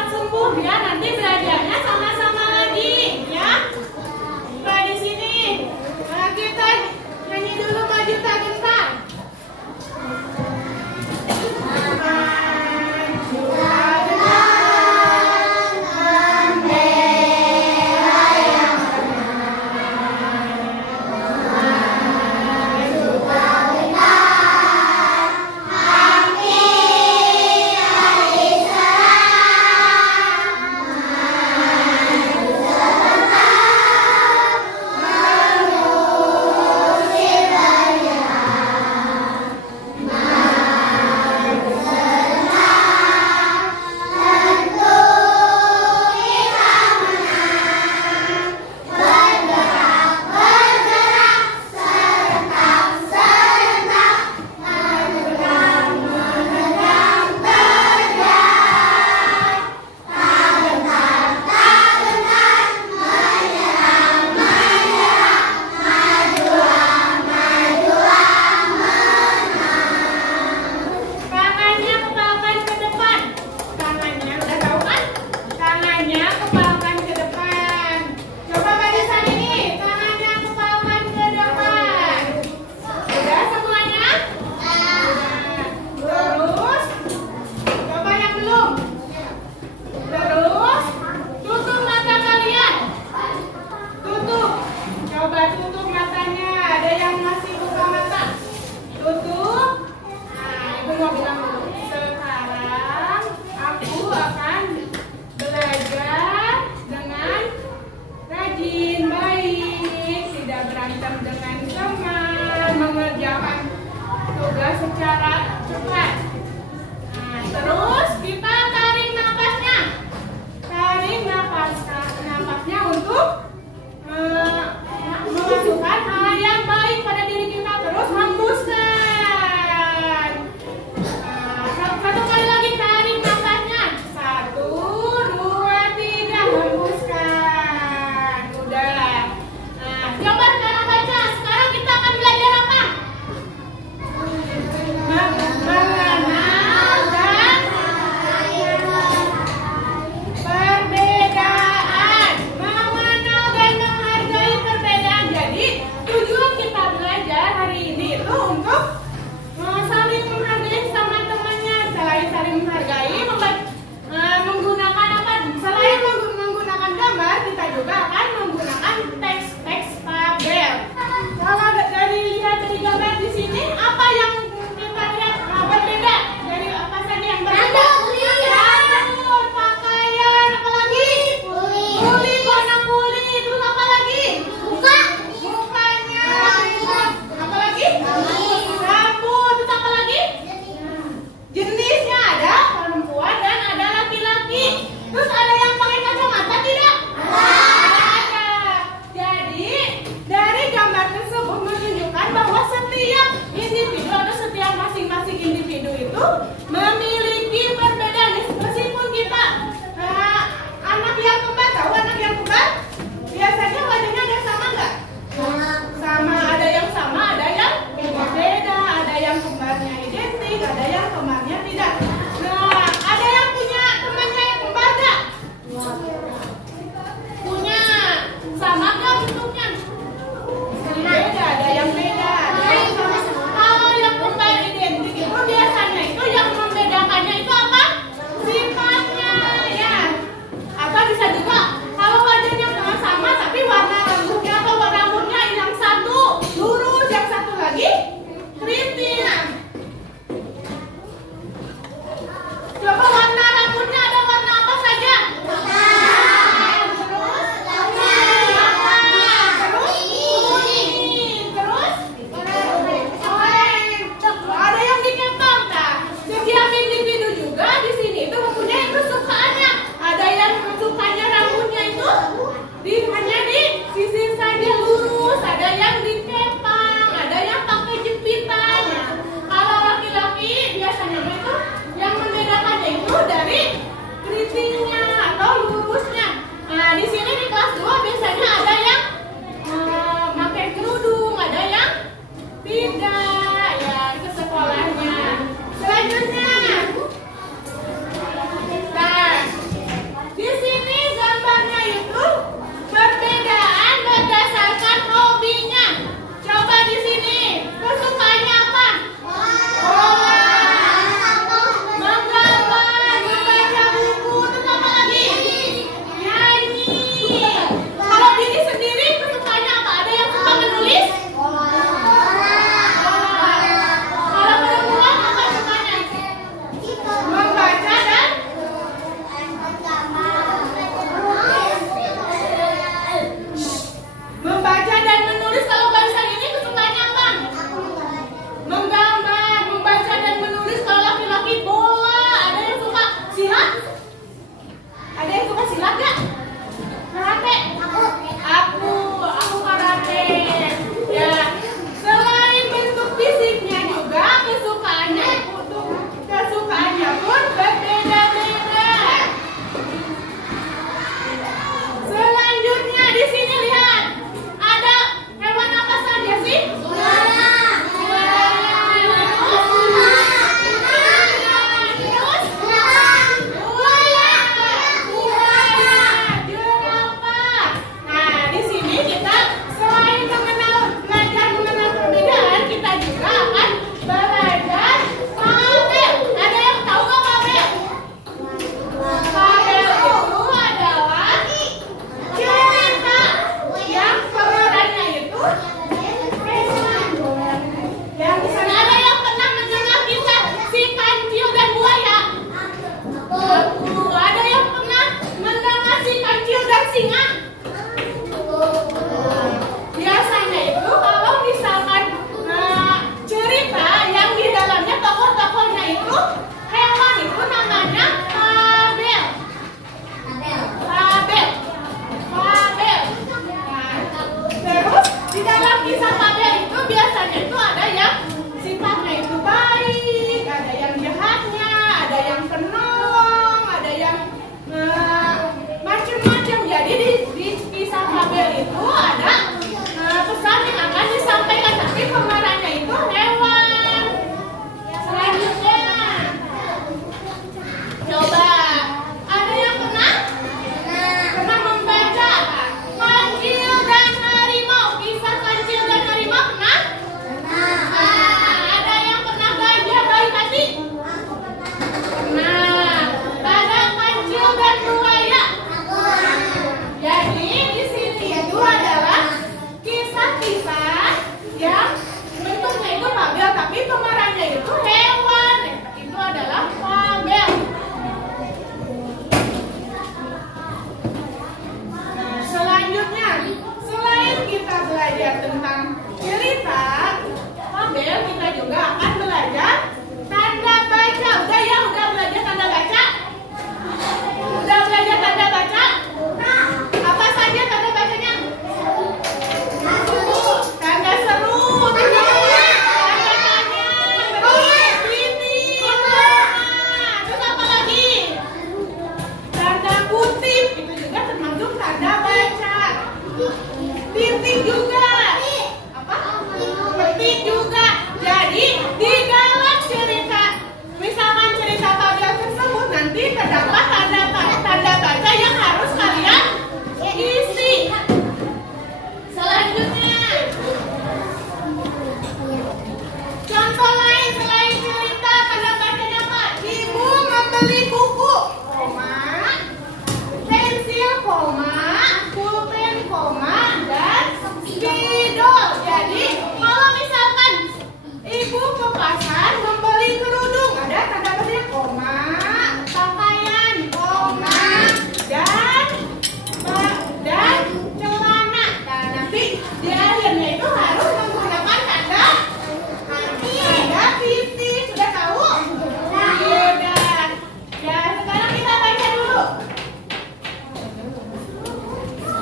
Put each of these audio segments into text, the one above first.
cepat sembuh ya. Nanti belajarnya sama-sama lagi ya. Nah, di sini kita nyanyi dulu maju tak gentar. Secara cepat. Nah, terus kita tarik napasnya. Tarik napasnya untuk memasukkan hal yang baik pada diri kita. Terus hembuskan. Nah, satu kali lagi tarik napasnya. 1, 2, 3, hembuskan. Udah. Nah, coba sekarang baca. Sekarang kita akan belajar apa? Mengenal dan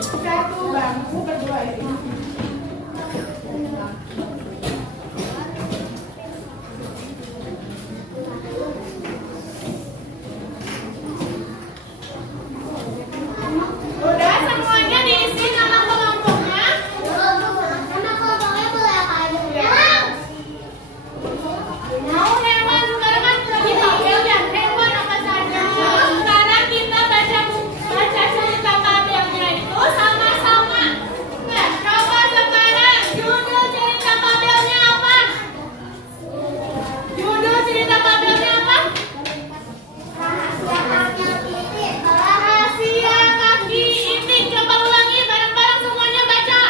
Satu bangku berdua ini. Udah semuanya diisi nama kelompoknya? Nama kelompoknya boleh apa aja? Ya. Mau hewan sekarang kan lagi tabel ya. Hewan apa saja? Sekarang kita baca cerita tabelnya itu sama-sama. Nah, coba sekarang judul cerita tabelnya apa? Judul cerita tabelnya apa? Rahasia kaki itik. Coba ulangi bareng-barang semuanya baca.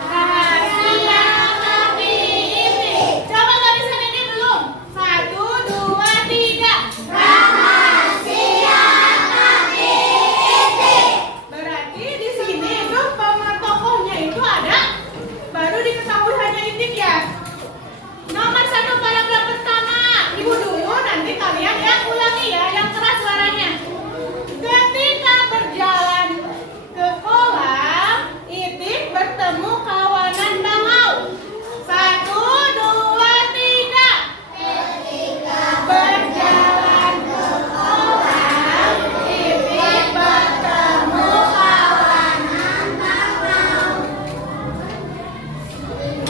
Rahasia kaki itik. Coba tulisan ini belum. 1, 2, 3. Rahasia kaki itik. Berarti di sini itu tokohnya itu ada. Baru diketahui hanya itik ya. Nomor 1 paragraf pertama. Ibu dulu nanti kalian yang ulangi ya, yang keras suaranya. Ketika berjalan ke kolam, itik bertemu kawanan bangau. 1, 2, 3. Ketika Berjalan ke kolam, itik bertemu kawanan bangau.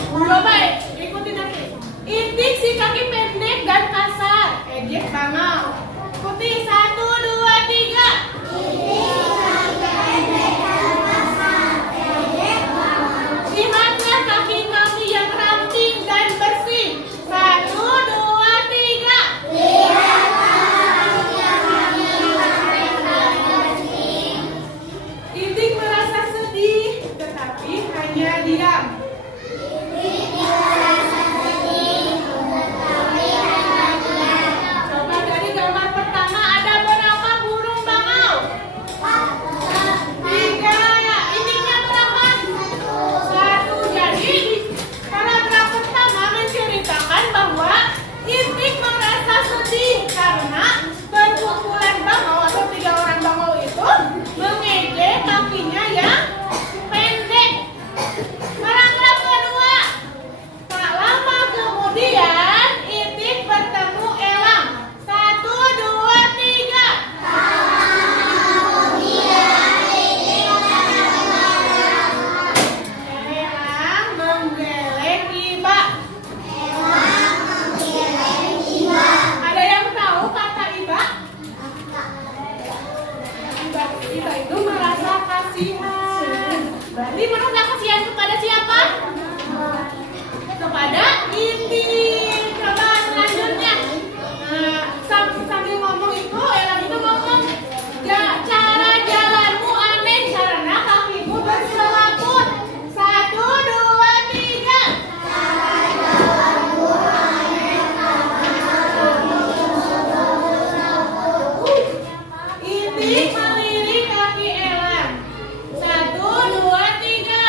Coba ikutin nanti. Itik si kaki pendek dan kasar. Ejek bangau. Ikuti 1, 2, 3. Lihatlah kaki-kaki yang ramping dan bersih. 1, 2, 3. Itik merasa sedih, tetapi hanya diam. Coba dari gambar pertama ada berapa burung bangau? 3. Itiknya berapa? 1. Jadi di paragraf pertama menceritakan bahwa itik merasa sedih karena berkumpulan bangau atau 3 orang bangau itu mengejek kakinya yang pendek. Paragraf kedua. Tak lama kemudian itik bertemu elang. 1, 2, 3. Elang menggeleng iba. Ada yang tahu kata iba? Iba itu merasa kasihan. Berarti merasa kasihan kepada siapa? Kepada itik. Coba selanjutnya. Nah, sambil ngomong itu, elang itu ngomong, cara jalanmu aneh karena kakimu berselaput. 1, 2, 3. Itik melirik kaki elang. 1, 2, 3.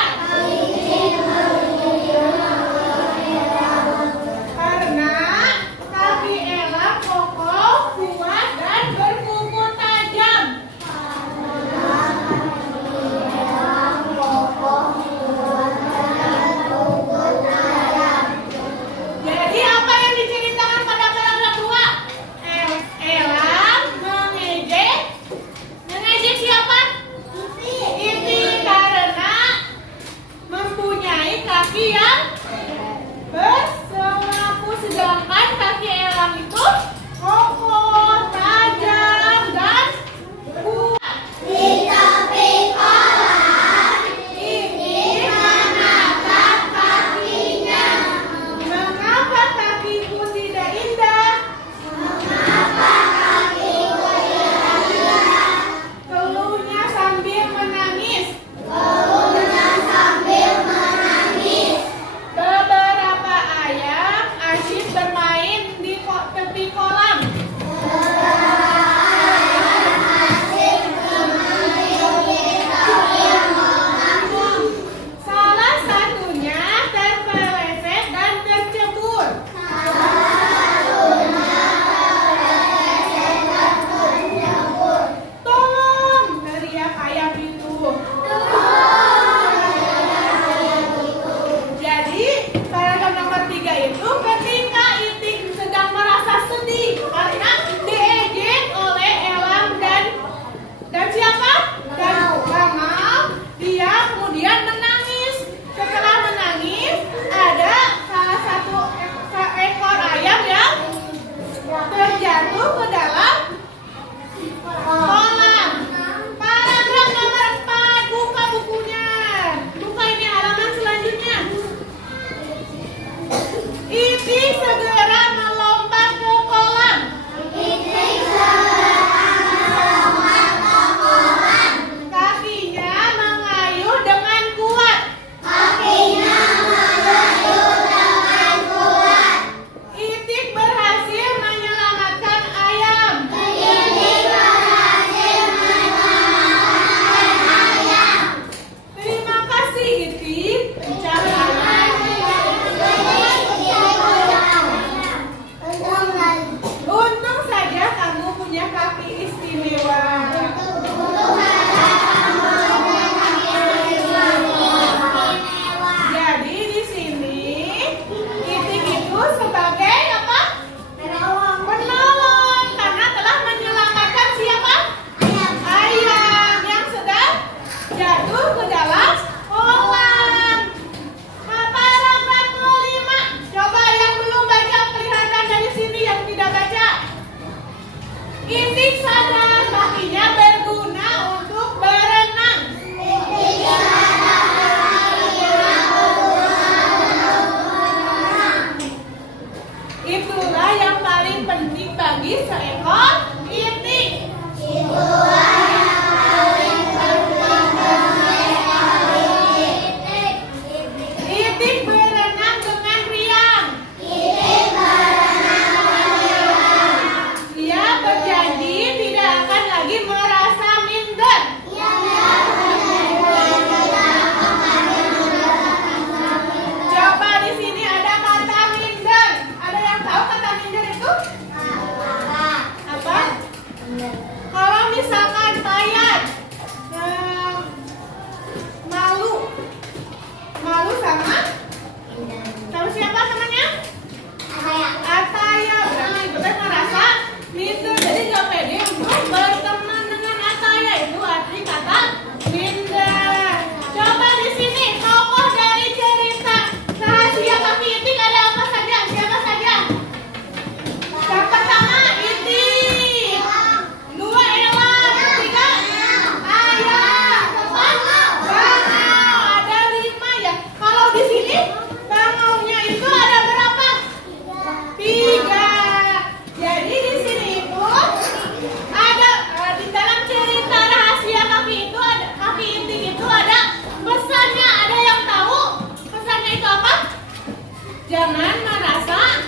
jangan merasa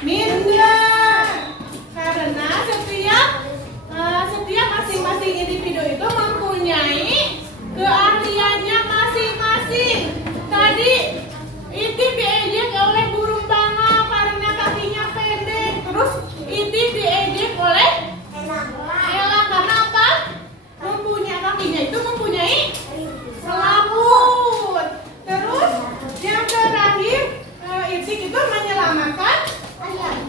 minder, karena setiap masing-masing individu itu mempunyai keahliannya masing-masing. Tadi Itik diejek oleh burung bangau karena kakinya pendek. Terus Itik diejek oleh Elang karena apa? Kakinya itu mempunyai selaput. Terus yang terakhir Itik itu menyelamatkan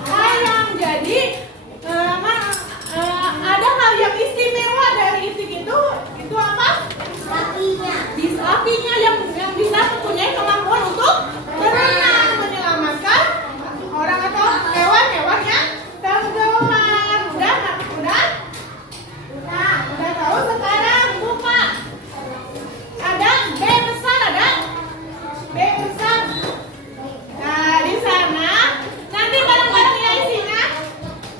ayam. Jadi ada hal yang istimewa dari Itik itu apa? Kakinya yang bisa mempunyai kemampuan untuk berenang, menyelamatkan orang atau hewan-hewan yang tenggelam. Udah tahu sekarang buka. Ada B besar, ada B besar. Nah, di sana nanti bareng-bareng ya isinya.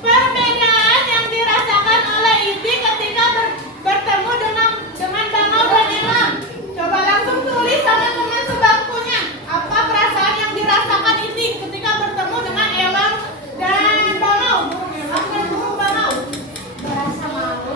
Perbedaan yang dirasakan oleh Itik ketika bertemu dengan bangau dan elang. Coba langsung tulis sama teman sebangkunya. Apa perasaan yang dirasakan Itik ketika bertemu dengan elang dan bangau? Elang dan burung bangau. Merasa malu.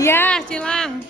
Ya, Cilang.